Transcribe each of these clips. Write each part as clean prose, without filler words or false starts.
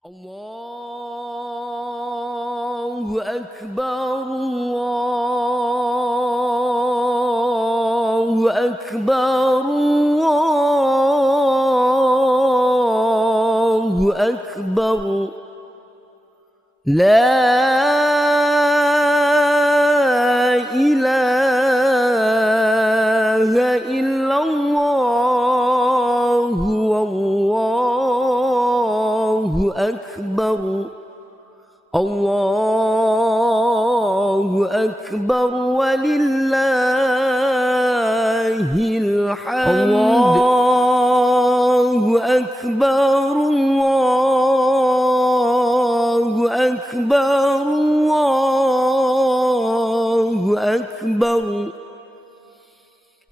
الله أكبر الله أكبر الله أكبر لا إله إلا الله والله أكبر الله أكبر ولله الحمد الله أكبر الله أكبر الله أكبر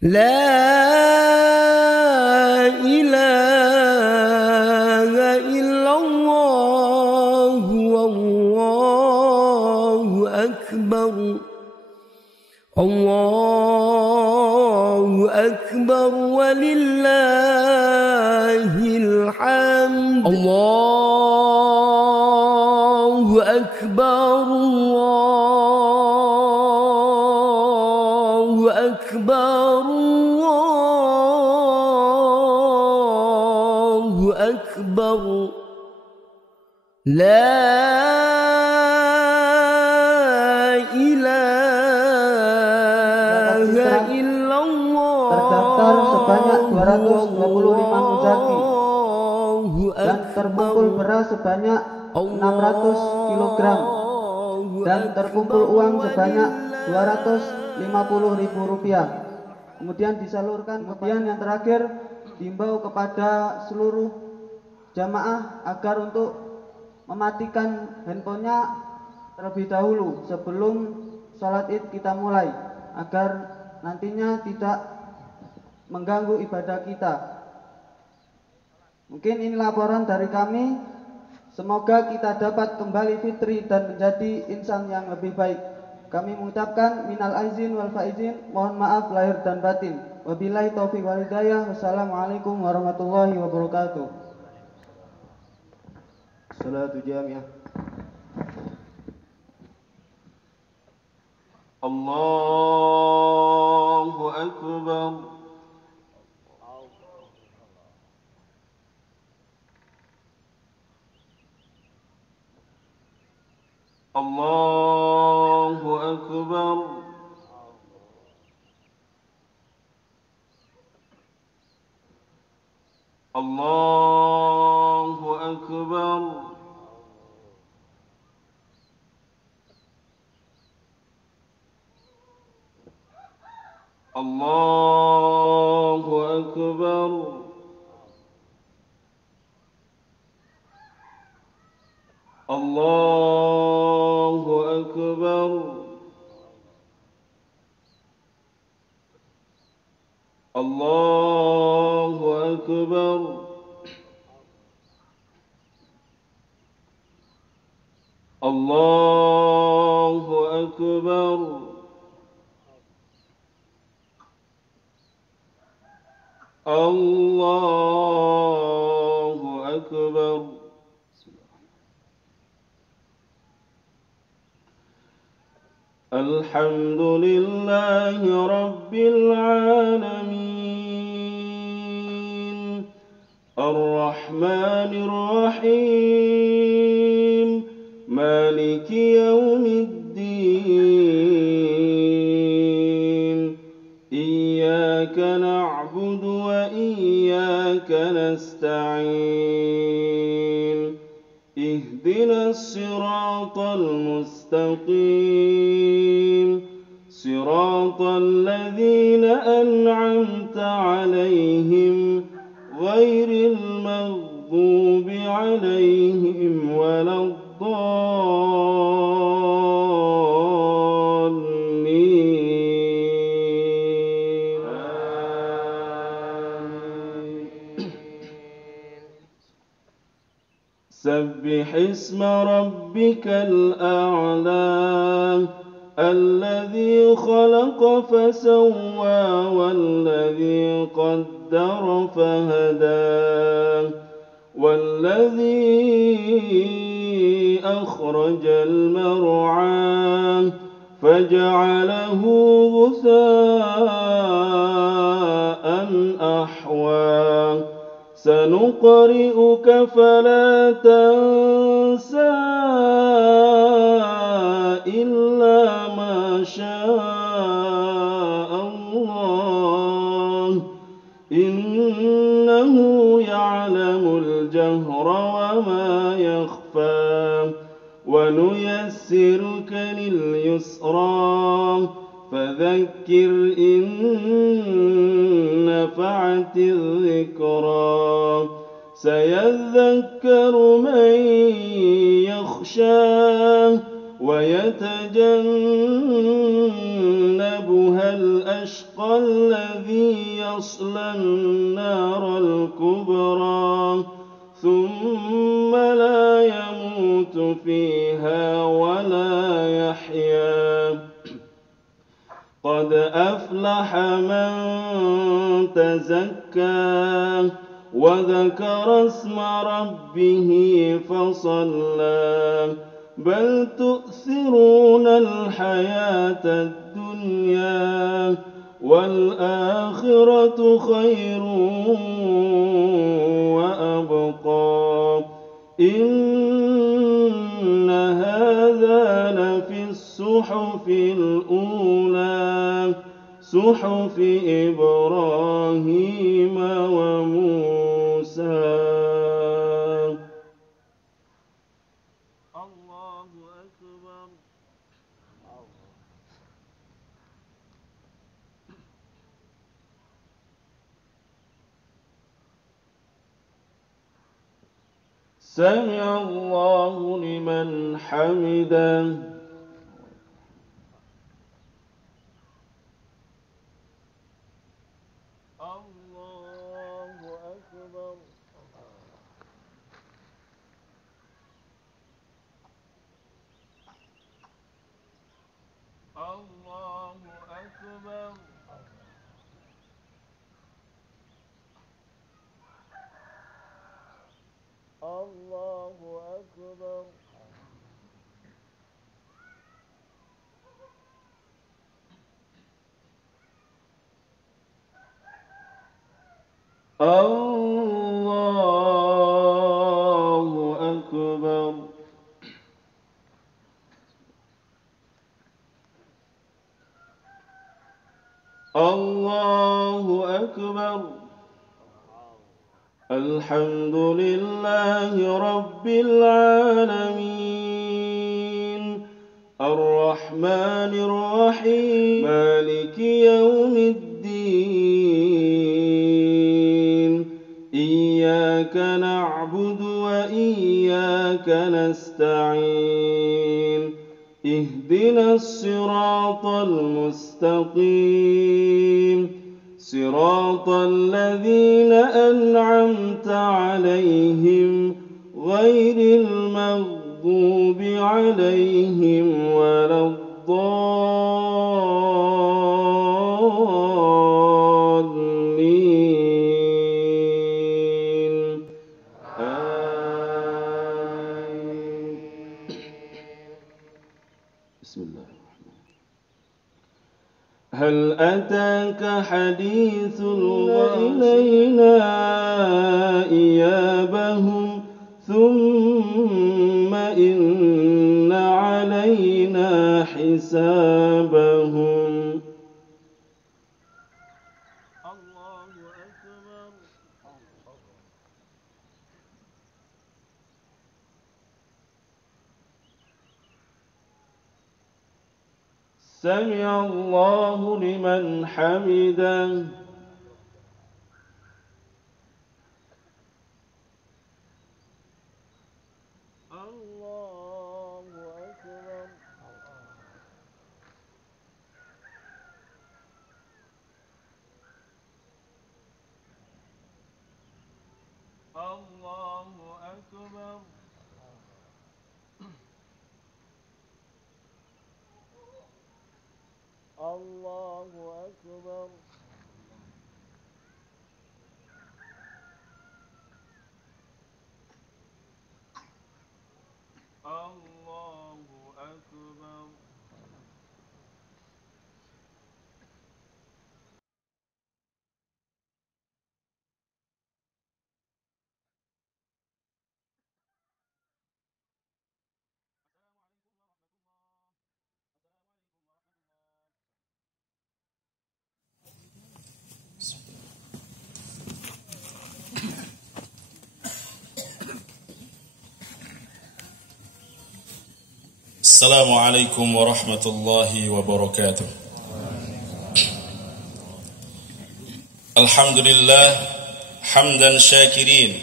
لا إله إلا الله والله أكبر الله أكبر ولله الحمد الله أكبر الله أكبر الله أكبر لا إله إلا الله terdaftar sebanyak 225 muzaki dan terkumpul beras sebanyak 600 kg dan terkumpul uang sebanyak 250.000 rupiah. Kemudian disalurkan. Kemudian yang terakhir diimbau kepada seluruh jamaah agar untuk mematikan handphonenya terlebih dahulu sebelum sholat id kita mulai, agar nantinya tidak mengganggu ibadah kita. Mungkin ini laporan dari kami. Semoga kita dapat kembali fitri dan menjadi insan yang lebih baik. Kami mengucapkan minal aizin wal faizin, mohon maaf lahir dan batin. Wabillahi taufiq wal hidayah. Wassalamualaikum warahmatullahi wabarakatuh. Salatu jamiah. Allahu Akbar. Allahu Akbar. Allahu Akbar. Allahu Akbar. Allahu Akbar. Allahu Akbar. Allahu Akbar. Allahu Akbar. Alhamdulillahi Rabbil Alamin Ar-Rahmanir Rahim Maliki Yawmiddin Iyyaka na'budu wa iyyaka nasta'in Ihdinas siratal mustaqim Siratal ladzina an'amta 'alaihim ghairil maghdubi 'alaihim waladdallin. سبح اسم ربك الأعلى الذي خلق فسوى والذي قدر فهدى والذي أخرج المرعى فجعله غثاء أحوى سنقرئك فلا تنسى إلا ما شاء الله إنه يعلم الجهر وما يخفى ونيسرك لليسرى فذكر إن نفعت الذكرى سيذكر من يخشى ويتجنبها الأشقى الذي يصلى النار الكبرى ثم لا يموت فيها ولا يحيا قد أفلح من تزكى وذكر اسم ربه فصلى بل تؤثرون الحياة الدنيا والآخرة خير وأبقى إن هذا لفي الصحف الأولى صحف إبراهيم وموسى. الله أكبر. سمع الله لمن حمده. الله أكبر. الله أكبر. الله أكبر. الله أكبر. الله أكبر. الحمد لله رب العالمين الرحمن الرحيم مالك يوم الدين إياك نعبد وإياك نستعين اهدنا الصراط المستقيم صراط الذين أنعمت عليهم غير المغضوب عليهم ولا الضالين آمين. بسم الله. هل أتاك حديث إلينا إيابهم ثم إن علينا حسابهم. الله أكبر. سمع الله لمن حمده. الله أكبر. الله أكبر. الله أكبر. الله أكبر. Assalamualaikum warahmatullahi wabarakatuh. Alhamdulillah hamdan syakirin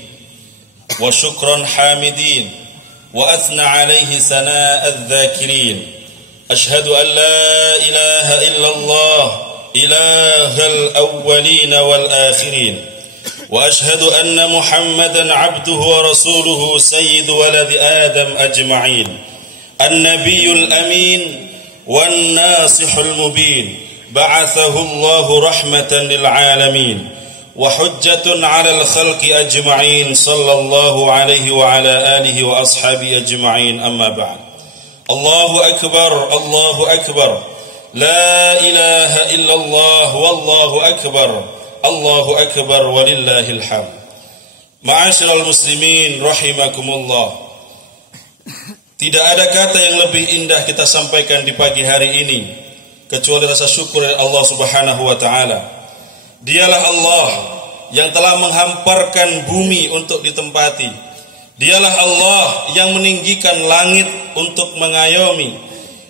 wa syukran hamidin wa athna alaihi sana'adz dzakirin. Ashhadu an la ilaha illallah ilahal awwalin wal akhirin. Wa ashhadu anna Muhammadan abduhu wa rasuluhu sayyidu waladi Adam ajma'in. النبي الأمين والناصح المبين بعثه الله رحمة للعالمين وحجة على الخلق أجمعين صلى الله عليه وعلى آله وأصحابه أجمعين أما بعد. الله أكبر الله أكبر لا إله إلا الله والله أكبر الله أكبر ولله الحمد. معاشر المسلمين رحمكم الله. Tidak ada kata yang lebih indah kita sampaikan di pagi hari ini kecuali rasa syukur dari Allah Subhanahu wa taala. Dialah Allah yang telah menghamparkan bumi untuk ditempati. Dialah Allah yang meninggikan langit untuk mengayomi.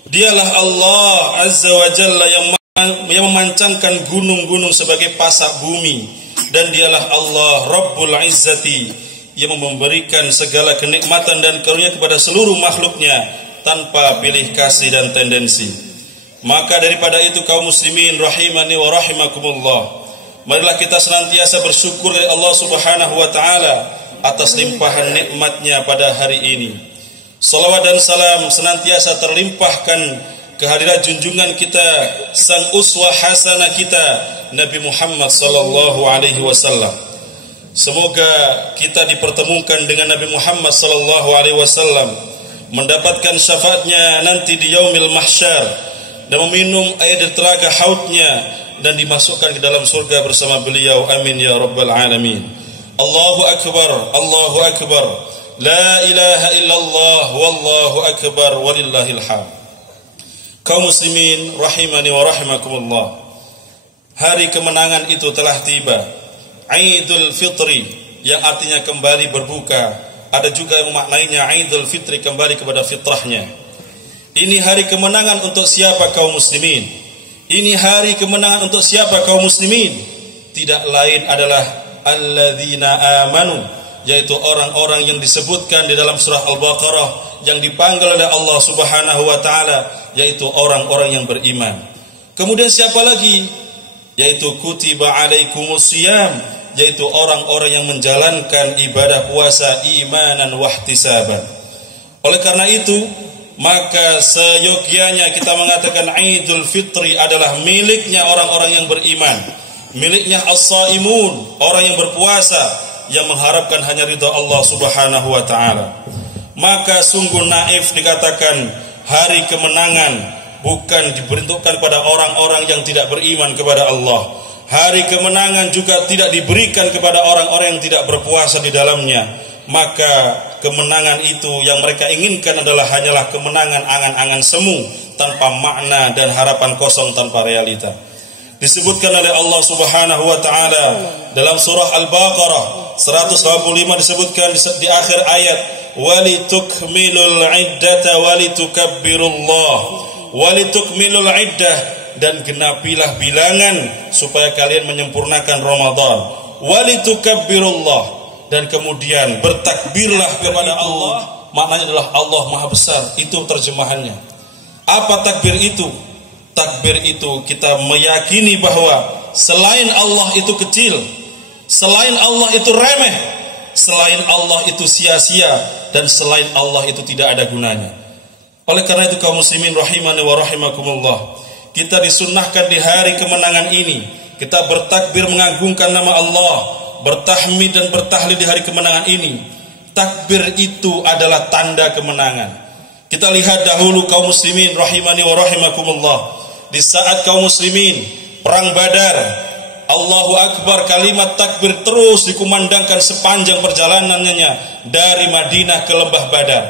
Dialah Allah Azza wa Jalla yang memancangkan gunung-gunung sebagai pasak bumi. Dan dialah Allah Rabbul Izzati yang memberikan segala kenikmatan dan karunia kepada seluruh makhluknya tanpa pilih kasih dan tendensi. Maka daripada itu kaum muslimin rahimani wa rahimakumullah, marilah kita senantiasa bersyukur kepada Allah Subhanahu wa taala atas limpahan nikmatnya pada hari ini. Salawat dan salam senantiasa terlimpahkan kehadiran junjungan kita, sang uswah hasanah kita, Nabi Muhammad sallallahu alaihi wasallam. Semoga kita dipertemukan dengan Nabi Muhammad sallallahu alaihi wasallam, mendapatkan syafaatnya nanti di yaumil mahsyar dan meminum air dari telaga haudnya dan dimasukkan ke dalam surga bersama beliau. Amin ya rabbal alamin. Allahu akbar, Allahu akbar. La ilaha illallah wallahu akbar walillahil hamd. Kaum muslimin rahimani wa rahimakumullah. Hari kemenangan itu telah tiba. Aidul Fitri yang artinya kembali berbuka, ada juga yang memaknainya Aidul Fitri kembali kepada fitrahnya. Ini hari kemenangan untuk siapa kaum muslimin? Ini hari kemenangan untuk siapa kaum muslimin? Tidak lain adalah alladzina amanu, yaitu orang-orang yang disebutkan di dalam surah Al-Baqarah yang dipanggil oleh Allah Subhanahu wa taala, yaitu orang-orang yang beriman. Kemudian siapa lagi? Yaitu kutiba alaikumusiyam, yaitu orang-orang yang menjalankan ibadah puasa imanan wahtisaban. Oleh karena itu, maka seyogyanya kita mengatakan Idul Fitri adalah miliknya orang-orang yang beriman, miliknya as-saimun, orang yang berpuasa yang mengharapkan hanya ridha Allah Subhanahu wa taala. Maka sungguh naif dikatakan hari kemenangan bukan diperuntukkan kepada orang-orang yang tidak beriman kepada Allah. Hari kemenangan juga tidak diberikan kepada orang-orang yang tidak berpuasa di dalamnya. Maka kemenangan itu yang mereka inginkan adalah hanyalah kemenangan angan-angan semu tanpa makna dan harapan kosong tanpa realita. Disebutkan oleh Allah Subhanahu wa taala dalam surah Al-Baqarah 185 disebutkan di akhir ayat walitukmilul iddata walitukabbirullah walitukmilul iddah, dan genapilah bilangan supaya kalian menyempurnakan Ramadan. Walitukabbirullah, dan kemudian bertakbirlah kepada Allah. Maknanya adalah Allah Maha Besar, itu terjemahannya. Apa takbir itu? Takbir itu kita meyakini bahwa selain Allah itu kecil, selain Allah itu remeh, selain Allah itu sia-sia, dan selain Allah itu tidak ada gunanya. Oleh karena itu kaum muslimin rahimani wa rahimakumullah, kita disunnahkan di hari kemenangan ini kita bertakbir mengagungkan nama Allah, bertahmid dan bertahlil di hari kemenangan ini. Takbir itu adalah tanda kemenangan. Kita lihat dahulu kaum muslimin rahimani wa rahimakumullah. Di saat kaum muslimin perang Badar, Allahu Akbar, kalimat takbir terus dikumandangkan sepanjang perjalanannya dari Madinah ke Lembah Badar.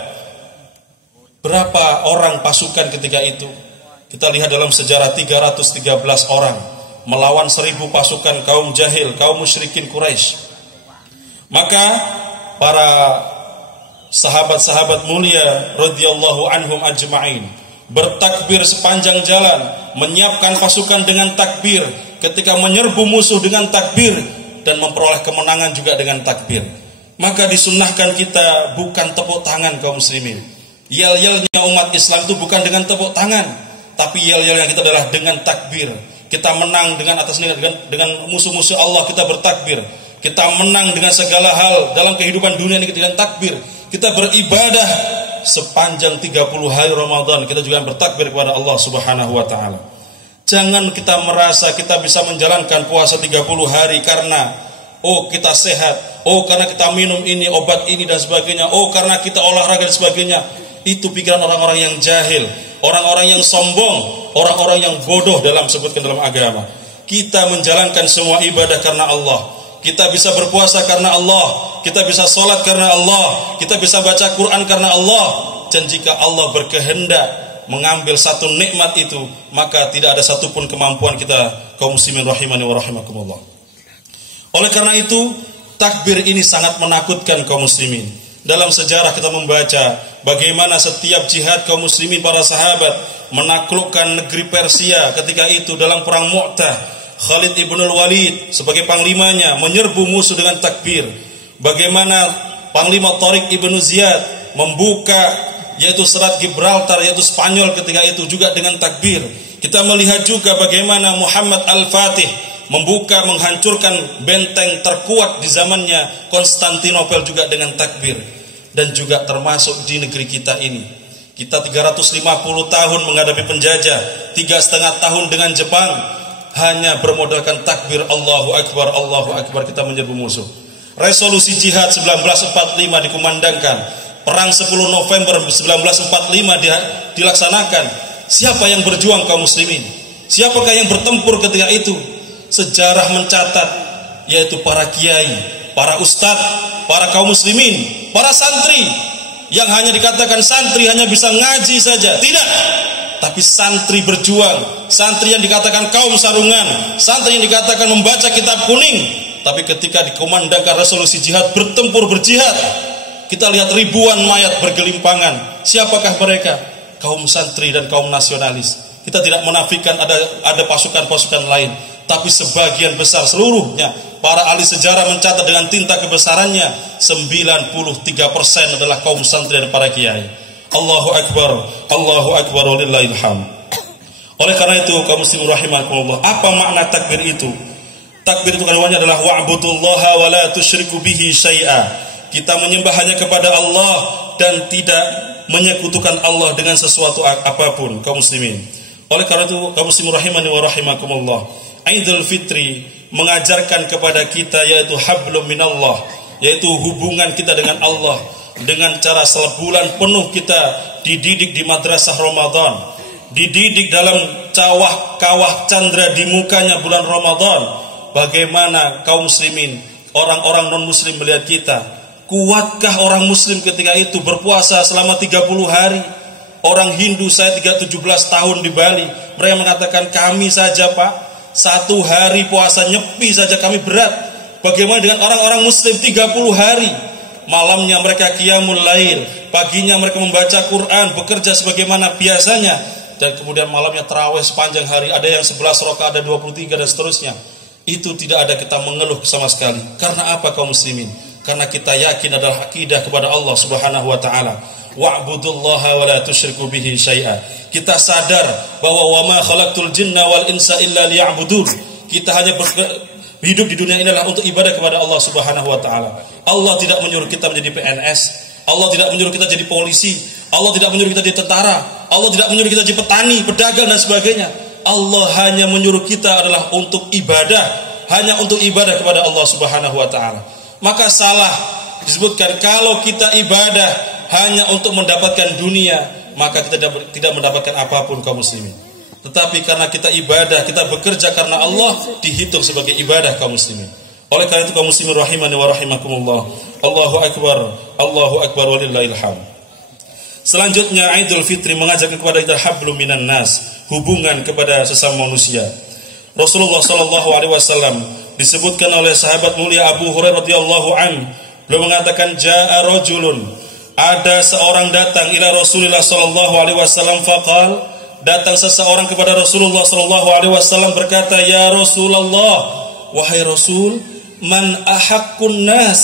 Berapa orang pasukan ketika itu? Kita lihat dalam sejarah 313 orang melawan 1000 pasukan kaum jahil, kaum musyrikin Quraisy. Maka para sahabat-sahabat mulia radhiyallahu anhum ajma'in bertakbir sepanjang jalan, menyiapkan pasukan dengan takbir, ketika menyerbu musuh dengan takbir, dan memperoleh kemenangan juga dengan takbir. Maka disunnahkan kita bukan tepuk tangan kaum muslimin. Yel-yelnya umat Islam itu bukan dengan tepuk tangan, tapi yel-yelnya kita adalah dengan takbir. Kita menang dengan atas dengan musuh-musuh Allah, kita bertakbir. Kita menang dengan segala hal dalam kehidupan dunia ini dengan takbir. Kita beribadah sepanjang 30 hari Ramadan, kita juga bertakbir kepada Allah Subhanahu wa taala. Jangan kita merasa kita bisa menjalankan puasa 30 hari karena kita sehat, karena kita minum ini, obat ini dan sebagainya, karena kita olahraga dan sebagainya. Itu pikiran orang-orang yang jahil, orang-orang yang sombong, orang-orang yang bodoh dalam sebutkan dalam agama. Kita menjalankan semua ibadah karena Allah. Kita bisa berpuasa karena Allah, kita bisa sholat karena Allah, kita bisa baca Quran karena Allah. Dan jika Allah berkehendak mengambil satu nikmat itu, maka tidak ada satupun kemampuan kita kaum muslimin rahimani wa rahimakumullah. Oleh karena itu, takbir ini sangat menakutkan kaum muslimin. Dalam sejarah kita membaca bagaimana setiap jihad kaum muslimin, para sahabat menaklukkan negeri Persia ketika itu dalam perang Mu'tah. Khalid ibnul Walid sebagai panglimanya menyerbu musuh dengan takbir. Bagaimana Panglima Tariq ibnu Ziyad membuka yaitu Selat Gibraltar, yaitu Spanyol ketika itu juga dengan takbir. Kita melihat juga bagaimana Muhammad Al-Fatih menghancurkan benteng terkuat di zamannya Konstantinopel juga dengan takbir. Dan juga termasuk di negeri kita ini. Kita 350 tahun menghadapi penjajah, 3,5 tahun dengan Jepang, hanya bermodalkan takbir Allahu Akbar kita menyerbu musuh. Resolusi jihad 1945 dikumandangkan, perang 10 November 1945 dilaksanakan. Siapa yang berjuang kaum muslimin? Siapakah yang bertempur ketika itu? Sejarah mencatat yaitu para kiai, para ustadz, para kaum muslimin, para santri. Yang hanya dikatakan santri hanya bisa ngaji saja, tidak. Tapi santri berjuang, santri yang dikatakan kaum sarungan, santri yang dikatakan membaca kitab kuning. Tapi ketika dikumandangkan resolusi jihad, bertempur berjihad, kita lihat ribuan mayat bergelimpangan. Siapakah mereka? Kaum santri dan kaum nasionalis. Kita tidak menafikan ada pasukan-pasukan lain, tapi sebagian besar seluruhnya para ahli sejarah mencatat dengan tinta kebesarannya 93% adalah kaum santri dan para kiai. Allahu Akbar walillahil hamd. Oleh karena itu kaum muslimin rahimakumullah, apa makna takbir itu? Takbir itu kandungannya adalah wa'budullaha wa la tusyriku bihi syai'a. Kita menyembah hanya kepada Allah dan tidak menyekutukan Allah dengan sesuatu apapun, kaum muslimin. Oleh karena itu kaum muslimin rahimani wa rahimakumullah, Idul Fitri mengajarkan kepada kita yaitu hablum minallah, yaitu hubungan kita dengan Allah. Dengan cara sebulan penuh kita dididik di madrasah Ramadan, dididik dalam kawah candra di mukanya bulan Ramadan. Bagaimana kaum muslimin, orang-orang non muslim melihat kita? Kuatkah orang muslim ketika itu berpuasa selama 30 hari? Orang Hindu, saya 17 tahun di Bali, mereka mengatakan kami saja Pak, 1 hari puasa nyepi saja kami berat. Bagaimana dengan orang-orang muslim 30 hari? Malamnya mereka qiyamul lail, paginya mereka membaca Quran, bekerja sebagaimana biasanya, dan kemudian malamnya tarawih sepanjang hari, ada yang 11 rakaat, ada 23 dan seterusnya. Itu tidak ada kita mengeluh sama sekali. Karena apa kaum muslimin? Karena kita yakin adalah akidah kepada Allah Subhanahu wa taala. Wa'budullaha wa la tusyriku bihi syai'a. Kita sadar bahwa wa ma khalaqtul jinna wal insa illa liya'budun. Kita hanya hidup di dunia ini adalah untuk ibadah kepada Allah Subhanahu wa taala. Allah tidak menyuruh kita menjadi PNS, Allah tidak menyuruh kita jadi polisi, Allah tidak menyuruh kita jadi tentara, Allah tidak menyuruh kita jadi petani, pedagang dan sebagainya. Allah hanya menyuruh kita adalah untuk ibadah, hanya untuk ibadah kepada Allah Subhanahu wa taala. Maka salah disebutkan kalau kita ibadah hanya untuk mendapatkan dunia, maka kita tidak mendapatkan apapun kaum muslimin. Tetapi karena kita ibadah, kita bekerja karena Allah, dihitung sebagai ibadah kaum muslimin. Oleh karena itu kaum muslimin rahimani wa rahimakumullah, Allahu akbar walillahil hamd. Selanjutnya Idul Fitri mengajak kepada kita hablum minan nas, hubungan kepada sesama manusia. Rasulullah sallallahu alaihi wasallam disebutkan oleh sahabat mulia Abu Hurairah radhiyallahu an, beliau mengatakan jaa rajulun, ada seorang datang ila Rasulillah sallallahu alaihi wasallam faqal, datang seseorang kepada Rasulullah sallallahu alaihi wasallam berkata, ya Rasulullah, wahai Rasul, man ahaqqun nas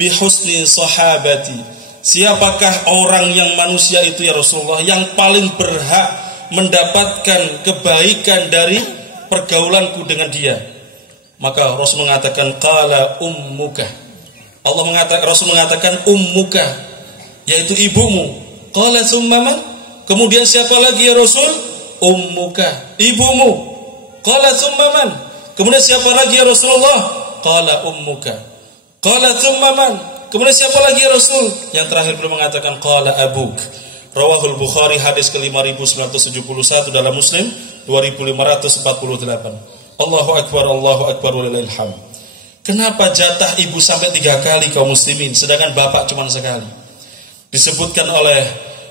bi husni sahabati, siapakah orang yang manusia itu ya Rasulullah yang paling berhak mendapatkan kebaikan dari pergaulanku dengan dia? Maka Rasul mengatakan qala ummuka. Rasul mengatakan ummuka, yaitu ibumu. Qala tsumma man? Kemudian siapa lagi ya Rasul? Ummuka, ibumu. Qala tsumma man? Kemudian siapa lagi ya Rasulullah? Qala ummuka. Qala tsumma man? Kemudian siapa lagi ya Rasul? Yang terakhir beliau mengatakan qala abuk. Rawahul Bukhari hadis ke-5971, dalam Muslim 2548. Allahu akbar walillahil hamd. Kenapa jatah ibu sampai 3 kali kaum muslimin sedangkan bapak cuma sekali? Disebutkan oleh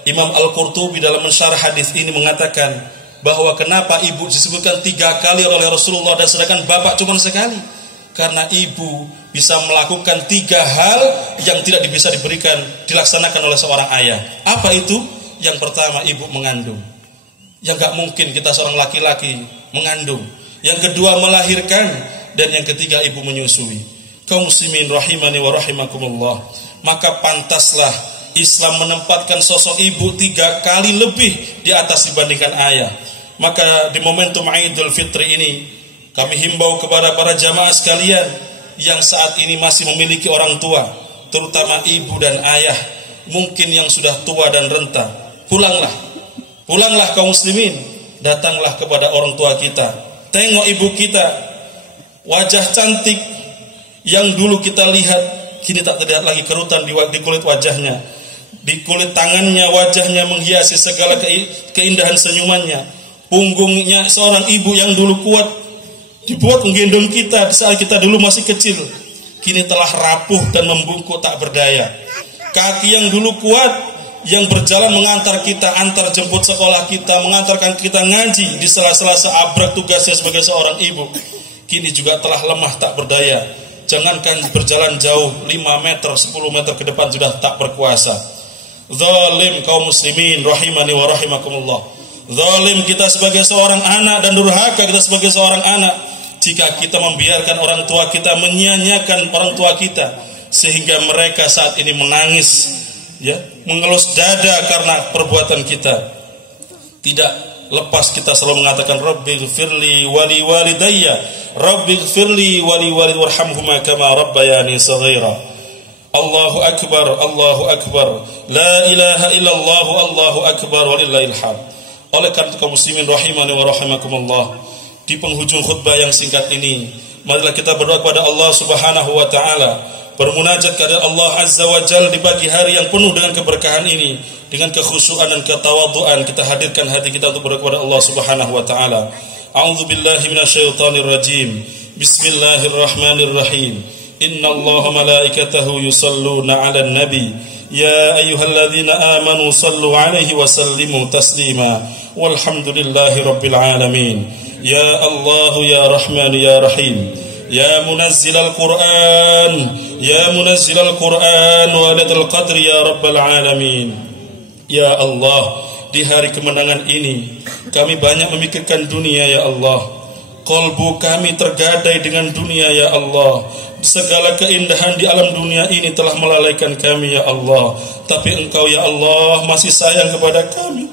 Imam Al-Qurtubi dalam mensyarah hadis ini mengatakan bahwa kenapa ibu disebutkan 3 kali oleh Rasulullah dan sedangkan bapak cuma sekali? Karena ibu bisa melakukan 3 hal yang tidak bisa dilaksanakan oleh seorang ayah. Apa itu? Yang pertama, ibu mengandung. Yang gak mungkin kita seorang laki-laki mengandung. Yang kedua, melahirkan. Dan yang ketiga, ibu menyusui. Kaum muslimin rahimani wa rahimakumullah, maka pantaslah Islam menempatkan sosok ibu 3 kali lebih di atas dibandingkan ayah. Maka di momentum Idul Fitri ini, kami himbau kepada para jamaah sekalian yang saat ini masih memiliki orang tua, terutama ibu dan ayah, mungkin yang sudah tua dan renta. Pulanglah kaum muslimin, datanglah kepada orang tua kita. Tengok ibu kita, wajah cantik yang dulu kita lihat, kini tak terlihat lagi kerutan di kulit wajahnya, di kulit tangannya, wajahnya menghiasi segala keindahan senyumannya. Punggungnya seorang ibu yang dulu kuat, dibuat menggendong kita saat kita dulu masih kecil, kini telah rapuh dan membungkuk tak berdaya. Kaki yang dulu kuat, yang berjalan mengantar kita, antar jemput sekolah kita, mengantarkan kita ngaji di sela-sela seabrak tugasnya sebagai seorang ibu, kini juga telah lemah tak berdaya. Jangankan berjalan jauh 5 meter, 10 meter ke depan sudah tak berkuasa. Zalim kaum muslimin rahimani wa rahimakumullah. Zalim kita sebagai seorang anak dan durhaka kita sebagai seorang anak jika kita membiarkan orang tua kita, menyia-nyiakan orang tua kita sehingga mereka saat ini menangis, ya, mengelus dada karena perbuatan kita. Tidak lepas kita selalu mengatakan Rabbighfirli wali walidayya, Rabbighfirli wali walid warhamhuma kama rabbayani saghira. Allahu akbar, la ilaha illallah, Allahu akbar walillahil hamd. Oleh karena itu kaum muslimin rahimani wa rahimakumullah, di penghujung khutbah yang singkat ini, marilah kita berdoa kepada Allah Subhanahu wa taala, bermunajat kepada Allah Azza wa Jalla di pagi hari yang penuh dengan keberkahan ini. Dengan kekhusyuan dan ketawaduan kita hadirkan hati kita untuk berdoa kepada Allah Subhanahu wa taala. A'udzubillahi minasyaitonir rajim. Bismillahirrahmanirrahim. Innallaha malaikatahu yusalluna 'alan nabi. Ya ayyuhalladzina amanu sallu 'alaihi wa sallimu taslima. Walhamdulillahi rabbil alamin. Ya Allah ya Rahman ya Rahim. Ya munazzilal Qur'an, ya munazzilal Qur'an wa lailatul qadri ya rabbal alamin. Ya Allah, di hari kemenangan ini kami banyak memikirkan dunia ya Allah. Qalbu kami tergadai dengan dunia ya Allah. Segala keindahan di alam dunia ini telah melalaikan kami ya Allah. Tapi Engkau ya Allah masih sayang kepada kami.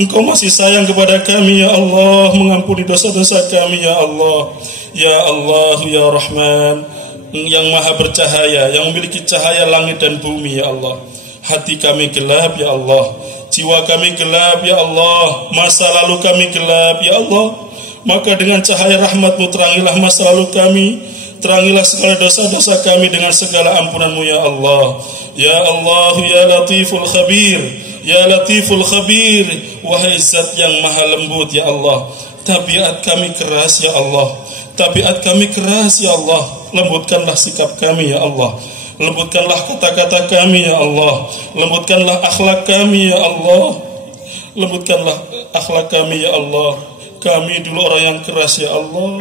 Engkau masih sayang kepada kami ya Allah. Mengampuni dosa-dosa kami ya Allah. Ya Allah ya Rahman, yang maha bercahaya, yang memiliki cahaya langit dan bumi ya Allah. Hati kami gelap ya Allah, jiwa kami gelap ya Allah, masa lalu kami gelap ya Allah. Maka dengan cahaya rahmat-Mu terangilah masa lalu kami, terangilah segala dosa-dosa kami dengan segala ampunan-Mu ya Allah. Ya Allah ya Latiful Khabir, Ya Latiful Khabir, wahai Zat yang maha lembut ya Allah. Tabiat kami keras ya Allah, tabiat kami keras ya Allah. Lembutkanlah sikap kami ya Allah, lembutkanlah kata-kata kami ya Allah, lembutkanlah akhlak kami ya Allah, lembutkanlah akhlak kami ya Allah. Kami dulu orang yang keras ya Allah,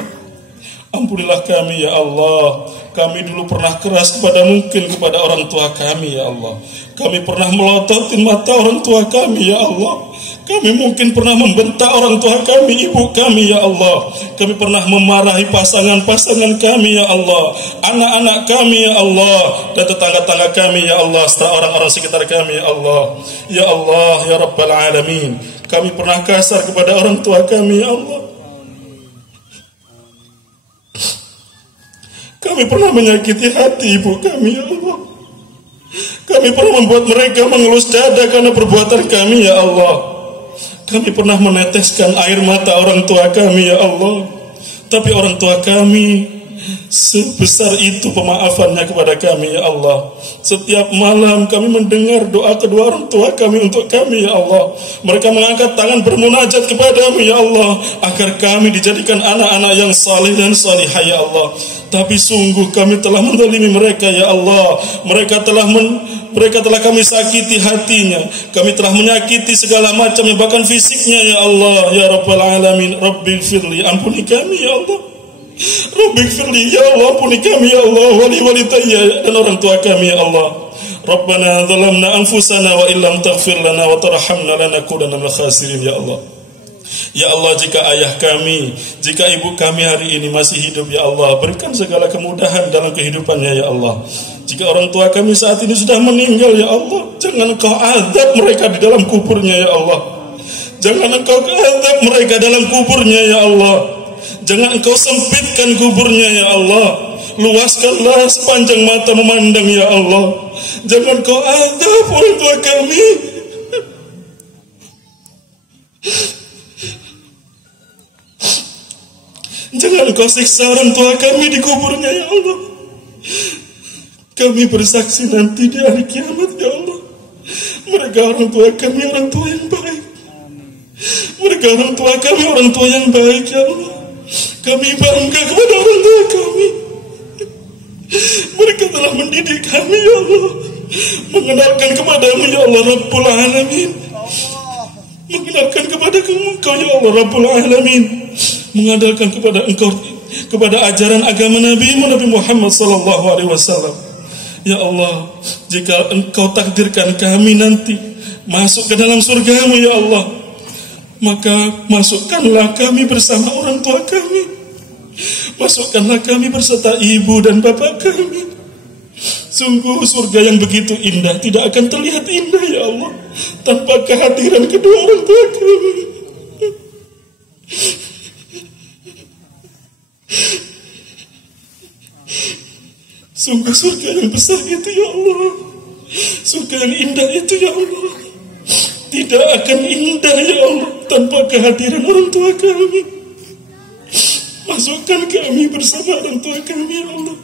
ampunilah kami ya Allah. Kami dulu pernah keras kepada orang tua kami ya Allah. Kami pernah melototin mata orang tua kami ya Allah. Kami mungkin pernah membentak orang tua kami, ibu kami ya Allah. Kami pernah memarahi pasangan-pasangan kami ya Allah, anak-anak kami ya Allah, dan tetangga-tangga kami ya Allah, serta orang-orang sekitar kami ya Allah. Ya Allah ya Rabbal Alamin, kami pernah kasar kepada orang tua kami ya Allah. Kami pernah menyakiti hati ibu kami ya Allah. Kami pernah membuat mereka mengelus dada karena perbuatan kami ya Allah. Kami pernah meneteskan air mata orang tua kami ya Allah. Tapi orang tua kami sebesar itu pemaafannya kepada kami ya Allah. Setiap malam kami mendengar doa kedua orang tua kami untuk kami ya Allah. Mereka mengangkat tangan bermunajat kepadamu ya Allah, agar kami dijadikan anak-anak yang saleh dan salihah ya Allah. Tapi sungguh kami telah menzalimi mereka ya Allah. Mereka telah kami sakiti hatinya. Kami telah menyakiti segala macam, bahkan fisiknya ya Allah. Ya Rabbal Alamin, Rabbighfirli, ampuni kami ya Allah. Rabbighfirli ya Allah, ampuni kami ya Allah, wali-walitayya dan orang tua kami ya Allah. Rabbana zalamna anfusana wa illam taghfir lana wa tarhamna lanakunanna minal khasirin ya Allah. Ya Allah, jika ayah kami, jika ibu kami hari ini masih hidup ya Allah, berikan segala kemudahan dalam kehidupannya ya Allah. Jika orang tua kami saat ini sudah meninggal ya Allah, jangan Engkau azab mereka di dalam kuburnya ya Allah. Jangan Engkau azab mereka dalam kuburnya ya Allah. Jangan Engkau sempitkan kuburnya ya Allah. Luaskanlah sepanjang mata memandang ya Allah. Jangan Engkau azab orang tua kami. Jangan Engkau siksa orang tua kami di kuburnya ya Allah. Kami bersaksi nanti di hari kiamat ya Allah, mereka orang tua kami orang tua yang baik. Mereka orang tua kami orang tua yang baik ya Allah. Kami bangga kepada orang tua kami. Mereka telah mendidik kami ya Allah, mengenalkan kepadamu ya Allah Rabbul Alamin, mengenalkan kepada Engkau ya Allah Rabbul Alamin, mengandalkan kepada Engkau, kepada ajaran agama Nabi Muhammad sallallahu alaihi wasallam. Ya Allah, jika Engkau takdirkan kami nanti masuk ke dalam surgamu ya Allah, maka masukkanlah kami bersama orang tua kami. Masukkanlah kami beserta ibu dan bapak kami. Sungguh surga yang begitu indah tidak akan terlihat indah ya Allah tanpa kehadiran kedua orang tua kami. Sungguh surga yang besar itu ya Allah, surga yang indah itu ya Allah, tidak akan indah ya Allah tanpa kehadiran orang tua kami. Masukkan kami bersama orang tua kami ya Allah.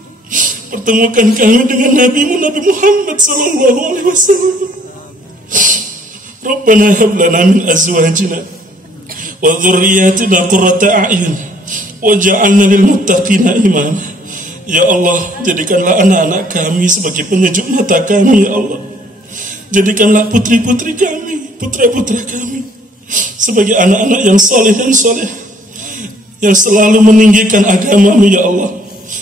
Pertemukan kami dengan Nabi Muhammad sallallahu alaihi wasallam. Rabbana hab lana min azwajina wa dhurriyyatina qurrata a'yun waj'alna lil muttaqina imama. Ya Allah, jadikanlah anak-anak kami sebagai penyejuk mata kami ya Allah. Jadikanlah putri-putri kami, putra-putra kami sebagai anak-anak yang saleh dan saleh, yang selalu meninggikan agamamu ya Allah,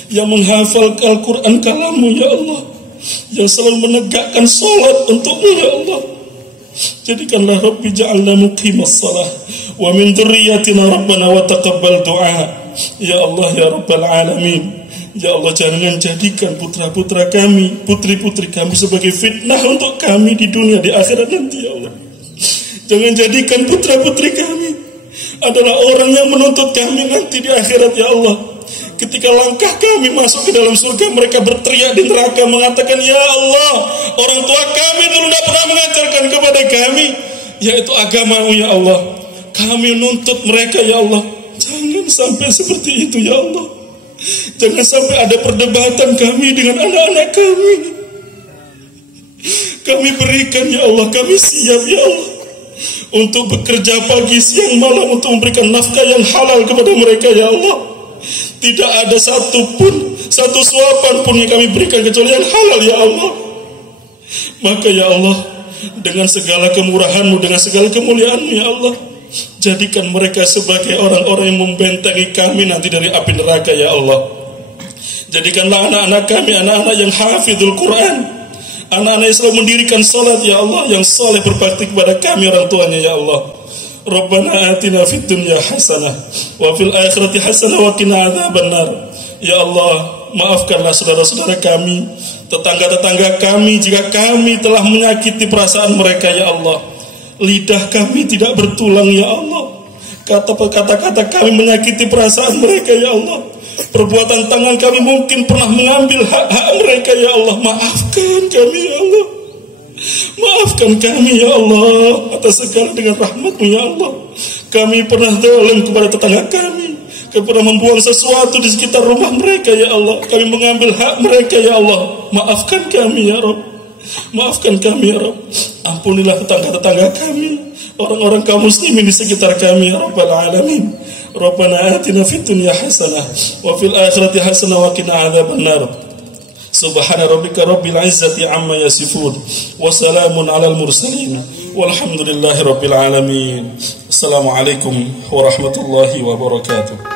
yang menghafal Al-Quran kalamu ya Allah, yang selalu menegakkan salat untukmu ya Allah. Jadikanlah Rabbi ja'alna muqimas salah wa min dzurriyyatina rabbana wa taqabbal du'a. Ya Allah ya Rabbal Alamin, ya Allah, jangan jadikan putra-putra kami, putri-putri kami sebagai fitnah untuk kami di dunia, di akhirat nanti ya Allah. Jangan jadikan putra-putri kami adalah orang yang menuntut kami nanti di akhirat ya Allah. Ketika langkah kami masuk ke dalam surga, mereka berteriak di neraka mengatakan, ya Allah, orang tua kami dulu tidak pernah mengajarkan kepada kami, yaitu agamamu ya Allah. Kami menuntut mereka ya Allah. Jangan sampai seperti itu ya Allah. Jangan sampai ada perdebatan kami dengan anak-anak kami. kami berikan ya Allah. Kami siap ya Allah untuk bekerja pagi, siang, malam untuk memberikan nafkah yang halal kepada mereka ya Allah. Tidak ada satu suapan pun yang kami berikan kecuali yang halal ya Allah. Maka ya Allah, dengan segala kemurahan-Mu, dengan segala kemuliaan-Mu ya Allah, jadikan mereka sebagai orang-orang yang membentengi kami nanti dari api neraka ya Allah. Jadikanlah anak-anak kami anak-anak yang hafizul Quran, anak-anak yang selalu mendirikan salat ya Allah, yang soleh berbakti kepada kami orang tuanya ya Allah. Rabbana atina fid dunya hasanah wa fil akhirati hasanah wa qina adzabannar. Ya Allah, maafkanlah saudara-saudara kami, tetangga-tetangga kami jika kami telah menyakiti perasaan mereka ya Allah. Lidah kami tidak bertulang ya Allah. Kata-kata kami menyakiti perasaan mereka ya Allah. Perbuatan tangan kami mungkin pernah mengambil hak-hak mereka ya Allah. Maafkan kami ya Allah. Maafkan kami ya Allah atas segala dengan rahmat-Mu ya Allah. Kami pernah zalim kepada tetangga kami. Kami pernah membuang sesuatu di sekitar rumah mereka ya Allah. Kami mengambil hak mereka ya Allah. Maafkan kami ya Rabb. Maafkan kami ya Rabb. Ampunilah tetangga-tetangga kami, orang-orang kaum muslimin di sekitar kami ya Rabbal Alamin. Rabbana atina fid dunya hasanah wa fil akhirati hasanah wa qina adzabannar. Subhana rabbika rabbil izzati amma yasifun wa salamun alal mursalin walhamdulillahi rabbil alamin. Assalamualaikum warahmatullahi wabarakatuh.